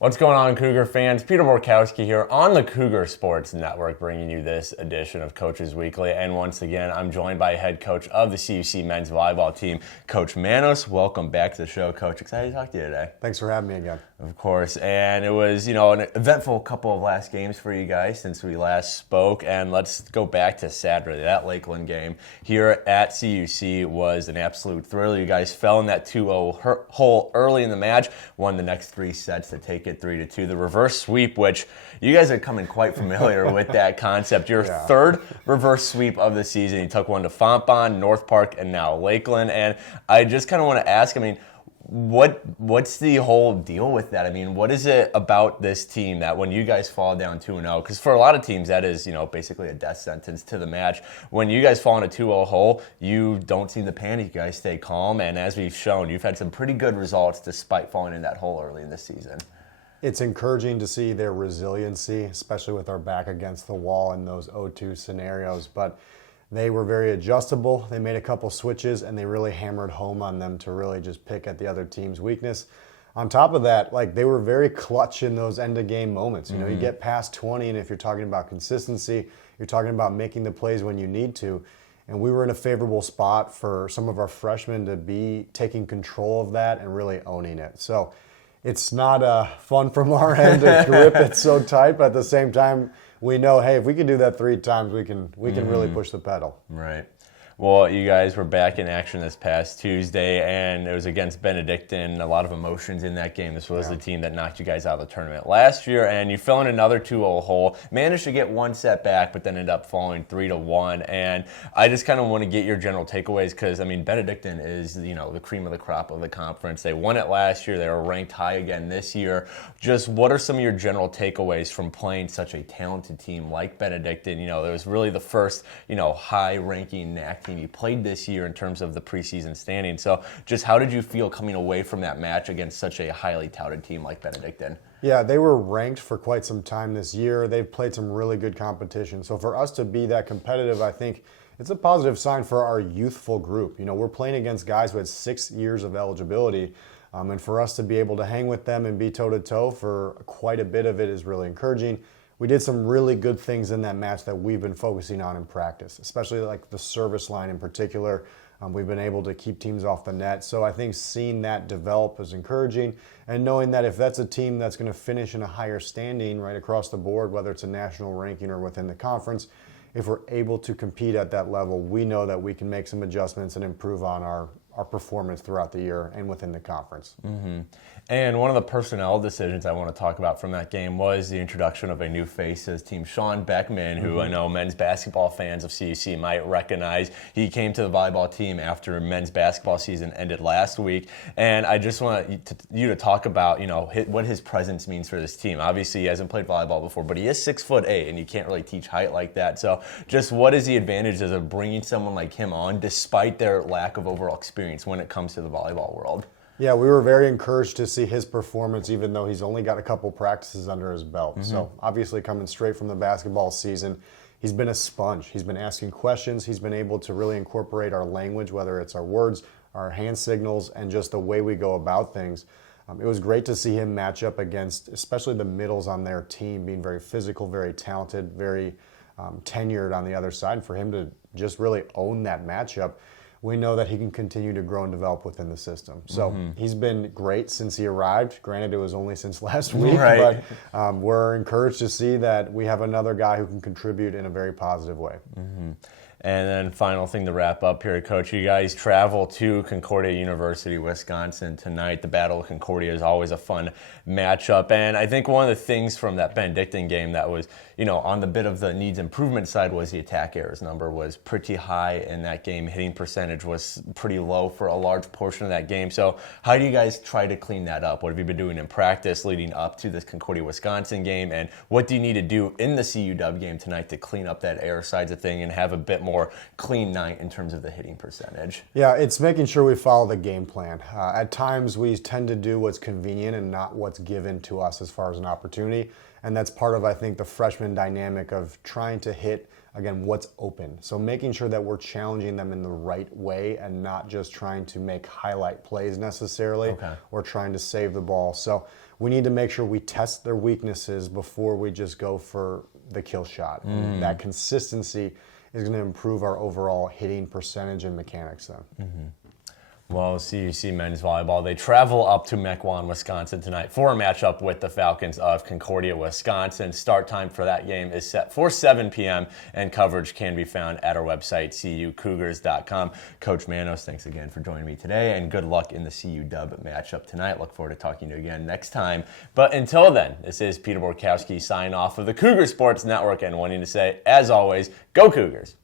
What's going on, Cougar fans? Peter Borkowski here on the Cougar Sports Network, bringing you this edition of Coaches Weekly. And once again, I'm joined by head coach of the CUC men's volleyball team, Coach Manos. Welcome back to the show, Coach. Excited to talk to you today. Thanks for having me again. Of course. And it was, an eventful couple of last games for you guys since we last spoke. And let's go back to Saturday. That Lakeland game here at CUC was an absolute thrill. You guys fell in that 2-0 hole early in the match, won the next three sets to take it 3-2. The reverse sweep, which you guys are coming quite familiar with that concept. Your third reverse sweep of the season. You took one to Fontbonne, North Park, and now Lakeland. And I just kind of want to ask, what's the whole deal with that? What is it about this team that when you guys fall down 2-0, because for a lot of teams that is, basically a death sentence to the match. When you guys fall in a 2-0 hole, you don't seem to panic. You guys stay calm, and as we've shown, you've had some pretty good results despite falling in that hole early in the season. It's encouraging to see their resiliency, especially with our back against the wall in those 0-2 scenarios. But they were very adjustable. They made a couple switches, and they really hammered home on them to really just pick at the other team's weakness. On top of that, they were very clutch in those end-of-game moments. You get past 20, and if you're talking about consistency, you're talking about making the plays when you need to. And we were in a favorable spot for some of our freshmen to be taking control of that and really owning it. So it's not fun from our end to grip it so tight, but at the same time, we know, hey, if we can do that 3 times, we can really push the pedal. Right. Well, you guys were back in action this past Tuesday, and it was against Benedictine. A lot of emotions in that game. This was the team that knocked you guys out of the tournament last year, and you fell in another 2-0 hole. Managed to get one set back, but then ended up falling 3-1. And I just kind of want to get your general takeaways because, Benedictine is, the cream of the crop of the conference. They won it last year. They were ranked high again this year. Just what are some of your general takeaways from playing such a talented team like Benedictine? It was really the first, high-ranking NAC team you played this year in terms of the preseason standing. So just how did you feel coming away from that match against such a highly touted team like Benedictine? Yeah, they were ranked for quite some time this year. They've played some really good competition. So for us to be that competitive, I think it's a positive sign for our youthful group. We're playing against guys who had 6 years of eligibility. And for us to be able to hang with them and be toe-to-toe for quite a bit of it is really encouraging. We did some really good things in that match that we've been focusing on in practice, especially the service line in particular. We've been able to keep teams off the net. So I think seeing that develop is encouraging, and knowing that if that's a team that's going to finish in a higher standing right across the board, whether it's a national ranking or within the conference, if we're able to compete at that level, we know that we can make some adjustments and improve on our performance throughout the year and within the conference. Mm-hmm. And one of the personnel decisions I want to talk about from that game was the introduction of a new face to his team, Sean Beckman, who I know men's basketball fans of CUC might recognize. He came to the volleyball team after men's basketball season ended last week. And I just want you to talk about, what his presence means for this team. Obviously, he hasn't played volleyball before, but he is 6'8", and you can't really teach height like that. So just what is the advantages of bringing someone like him on despite their lack of overall experience when it comes to the volleyball world? Yeah, we were very encouraged to see his performance, even though he's only got a couple practices under his belt. So obviously coming straight from the basketball season, he's been a sponge. He's been asking questions. He's been able to really incorporate our language, whether it's our words, our hand signals, and just the way we go about things. It was great to see him match up against, especially the middles on their team, being very physical, very talented, very tenured on the other side. And for him to just really own that matchup, we know that he can continue to grow and develop within the system. So he's been great since he arrived. Granted, it was only since last week, but we're encouraged to see that we have another guy who can contribute in a very positive way. And then final thing to wrap up here, Coach, you guys travel to Concordia University Wisconsin tonight. The Battle of Concordia is always a fun matchup. And I think one of the things from that Benedictine game that was, on the bit of the needs improvement side was the attack errors number was pretty high in that game. Hitting percentage was pretty low for a large portion of that game. So how do you guys try to clean that up? What have you been doing in practice leading up to this Concordia Wisconsin game? And what do you need to do in the CUW game tonight to clean up that error sides of thing and have a bit more clean night in terms of the hitting percentage? Yeah, it's making sure we follow the game plan. At times we tend to do what's convenient and not what's given to us as far as an opportunity. And that's part of, I think, the freshman dynamic of trying to hit, again, what's open. So making sure that we're challenging them in the right way and not just trying to make highlight plays necessarily or trying to save the ball. So we need to make sure we test their weaknesses before we just go for the kill shot. And that consistency is going to improve our overall hitting percentage and mechanics then. Well, CUC men's volleyball, they travel up to Mequon, Wisconsin tonight for a matchup with the Falcons of Concordia, Wisconsin. Start time for that game is set for 7 p.m., and coverage can be found at our website, cucougars.com. Coach Manos, thanks again for joining me today, and good luck in the CU Dub matchup tonight. Look forward to talking to you again next time. But until then, this is Peter Borkowski signing off of the Cougar Sports Network and wanting to say, as always, go Cougars!